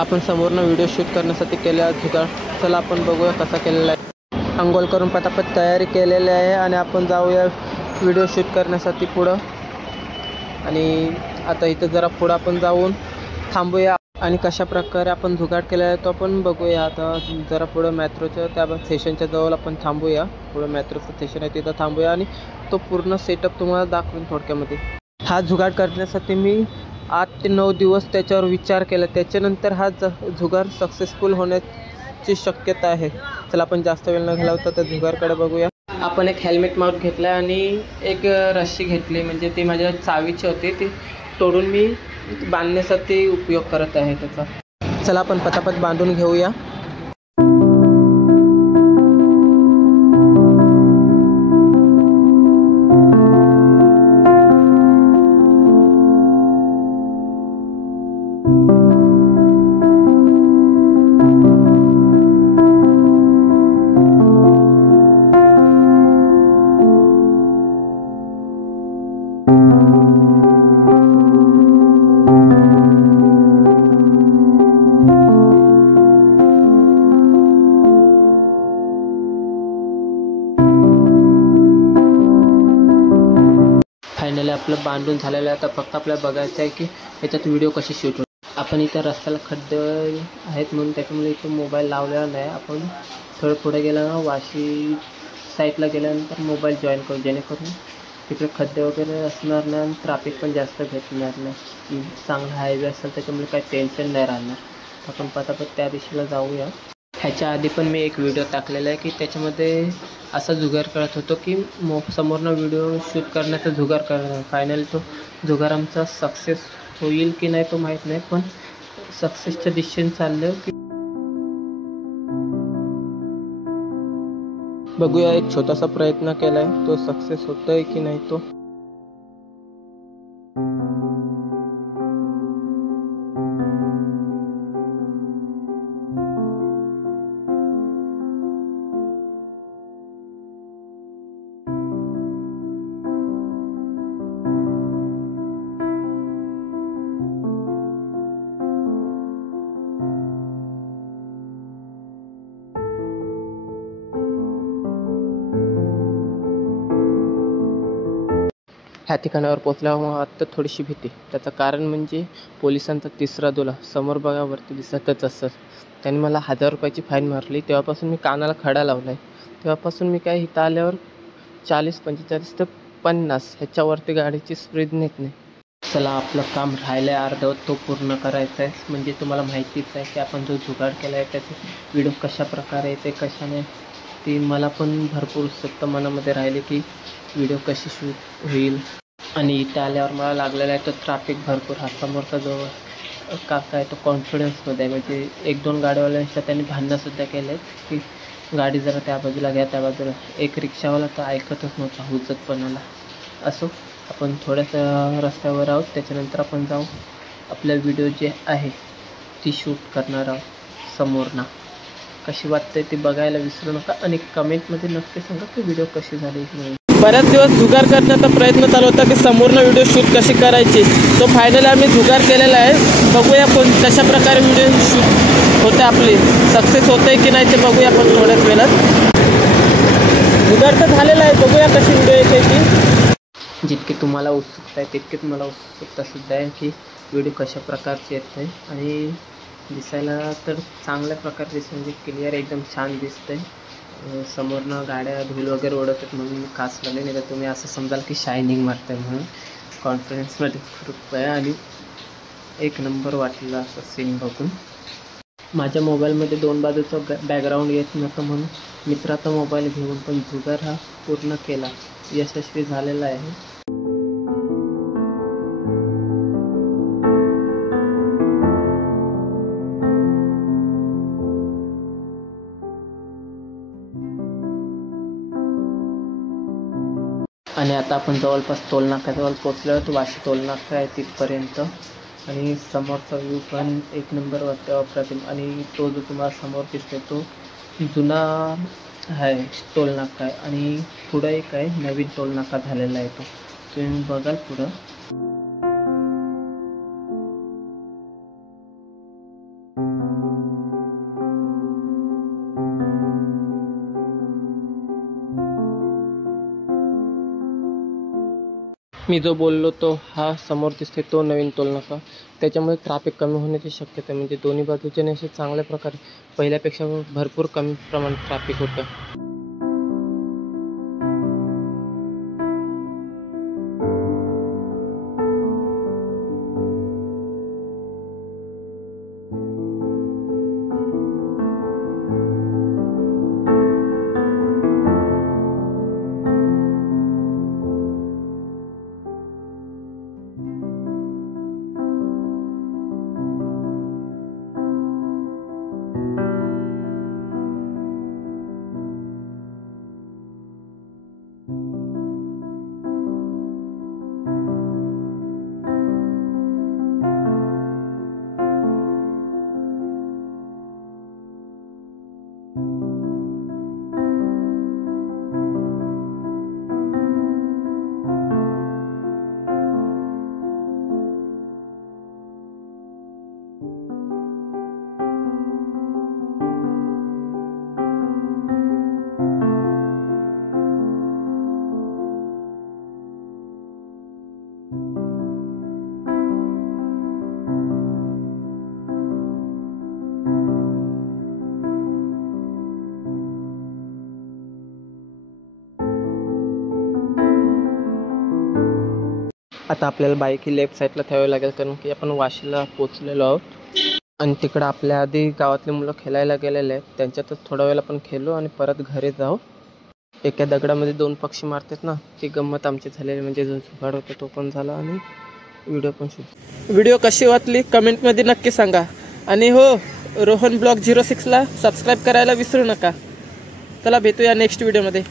आपण समोरनं video shoot करण्यासाठी केलेला जुगाड. चला आपण बघूया कसा केलेला आहे. अंघोळ करून पटापट तयारी केलेली आहे आणि आपण जाऊया व्हिडिओ शूट करण्यासाठी पुढं. आणि आता इथं जरा पुढं आपण जाऊन थांबूया आणि कशा प्रकारे आपण जुगाड केलेला आहे तो आपण बघूया. आता जरा पुढं मेट्रोच्या त्या स्टेशनच्या जवळ आपण थांबूया. पुढं मेट्रोचं स्टेशन आहे तिथं थांबूया आणि तो पूर्ण सेटअप तुम्हाला दाखवेन थोडक्यामध्ये. हा जुगाड करण्यासाठी मी 8 ते 9 दिवस त्याच्यावर विचार केला. त्याच्यानंतर हा जुगार सक्सेसफुल होण्याची शक्यता आहे. चला आपण जास्त वेळ न घालवता तर जुगारकडे बघूया. आपण एक हेल्मेट माउंट घेतला आहे आणि एक रस्सी घेतली, म्हणजे ती माझ्या चावीची होती, ती तोडून मी बांधण्यासाठी उपयोग करत आहे त्याचा. चला आपण पटापट बांधून घेऊया. फायनली आपलं बांधून झालेलं आहे. आता फक्त आपल्याला बघायचं आहे की याच्यात व्हिडिओ कशी शूट होते. आपण इथं रस्त्याला खड्डे आहेत म्हणून त्याच्यामुळे इथं मोबाईल लावलेला नाही. आपण थोडं पुढे गेलं ना, वाशी साईडला गेल्यानंतर मोबाईल जॉईन करू, जेणेकरून तिकडे खड्डे वगैरे असणार नाही आणि ट्रॅफिक पण जास्त भेटणार नाही. चांगला हायवे असेल त्याच्यामुळे काही टेन्शन नाही राहणार. आपण पटापट त्या दिशेला जाऊया. ह्याच्या आधी पण मी एक व्हिडिओ टाकलेला आहे की त्याच्यामध्ये असा जुगार करत होतो की समोरनं व्हिडिओ शूट करण्याचा जुगार करणार. फायनली तो जुगार आमचा सक्सेस होईल की नाही तो माहीत नाही, पण सक्सेसच्या दिशेने चाललं की बघूया. एक छोटासा प्रयत्न केला आहे, तो सक्सेस होतोय की नाही तो. ह्या ठिकाणावर पोचल्यावर मग आता थोडीशी भीती. त्याचं कारण म्हणजे पोलिसांचा तिसरा दुला समोर बघावरती दिसतच असत. त्यांनी मला 1000 रुपयाची फाईन मारली. तेव्हापासून मी कानाला खडा लावला आहे. तेव्हापासून मी काय इथं आल्यावर 40, 45 ते 50 ह्याच्यावरती गाडीची स्पीड नेत नाही. चला आपलं काम राहिलं आहे अर्धवट, तो पूर्ण करायचं आहे. म्हणजे तुम्हाला माहितीच आहे की आपण जो जुगाड केला आहे त्याचे व्हिडिओ कशा प्रकारे येते कशाने, ती मला पण भरपूर उत्सुकता मनामध्ये राहिली की व्हिडिओ कशी शूट होईल. आणि इथे आल्यावर मला लागलेला आहे तो ट्रॅफिक भरपूर. हा समोरचा जो काका आहे तो कॉन्फिडन्समध्ये आहे. म्हणजे 1-2 गाडीवाल्यांच्या त्यांनी भांडणंसुद्धा केले आहेत की गाडी जरा त्या बाजूला घ्या, त्या बाजूला. एक रिक्षावाला तर ऐकतच नव्हता हुजतपणाला. असो, आपण थोड्याशा रस्त्यावर आहोत, त्याच्यानंतर आपण जाऊ आपल्या व्हिडिओ जे आहे ती शूट करणार आहोत समोरना. कशी वाटते ती बघायला विसरू नका आणि कमेंटमध्ये नक्की सांगा की व्हिडिओ कशी झाली नाही. बऱ्याच दिवस जुगार करण्याचा प्रयत्न चालू होता की समोरनं व्हिडिओ शूट कशी करायची. तो फायनली आम्ही जुगार केलेला आहे. बघूया कशा प्रकारे व्हिडिओ शूट होते, आपली सक्सेस होते की नाही ते बघूया आपण थोड्याच वेळात. जुगार तर झालेला आहे, बघूया कशी व्हिडिओ येते ती. जितकी तुम्हाला उत्सुकता आहे तितकीच मला उत्सुकता सुद्धा आहे की व्हिडिओ कशा प्रकारचे येते. आणि दिसायला तर चांगल्या प्रकारे दिसतं, म्हणजे क्लिअर एकदम छान दिसतंय. समोरनं गाड्या धूल वगैरे ओढतात म्हणून मी खास लावले, नाही तर तुम्ही असं समजाल की शायनिंग मारतं म्हणून. कॉन्फिडन्समध्ये खूप आहे आणि एक नंबर वाटलं असं सीन बघून. माझ्या मोबाईलमध्ये 2 बाजूचं बॅकग्राऊंड येत नव्हतं म्हणून मित्राचा मोबाईल घेऊन पण जुगार हा पूर्ण केला, यशस्वी झालेला आहे. आणि आता आपण जवळपास टोलनाक्याजवळ पोचलो आहोत. वाशी टोलनाका आहे तिथपर्यंत. आणि समोरचा व्ह्यू पण एक नंबर वाटतो, अप्रतिम. आणि तो जो तुम्हाला समोर दिसतो तो जुना आहे टोलनाका आहे आणि पुढं एक आहे नवीन टोलनाका झालेला आहे. तो तुम्ही बघाल पुढं. मी जो बोललो तो हा समोर दिसते तो नवीन टोल नाका, त्याच्यामुळे ट्रॅफिक कमी होण्याची शक्यता आहे. म्हणजे दोन्ही बाजूचे असे चांगल्या प्रकारे पहिल्यापेक्षा भरपूर कमी प्रमाणात ट्रॅफिक होतं. आता आपल्याला बाईक ही लेफ्ट साईडला ठेवावी लागेल, कारण की आपण वाशीला पोचलेलो आहोत. आणि तिकडं आपल्या आधी गावातली मुलं खेळायला गेलेले आहेत, त्यांच्यातच थोडा वेळ आपण खेळलो आणि परत घरी जाऊ. एका दगडामध्ये 2 पक्षी मारतात ना, ती गंमत आमची झालेली. म्हणजे जो जुगाड होता तो पण झाला आणि व्हिडिओ पण शूट. व्हिडिओ कशी वाटली कमेंटमध्ये नक्की सांगा. आणि हो, रोहन ब्लॉग 06ला सबस्क्राईब करायला विसरू नका. चला भेटूया नेक्स्ट व्हिडिओमध्ये.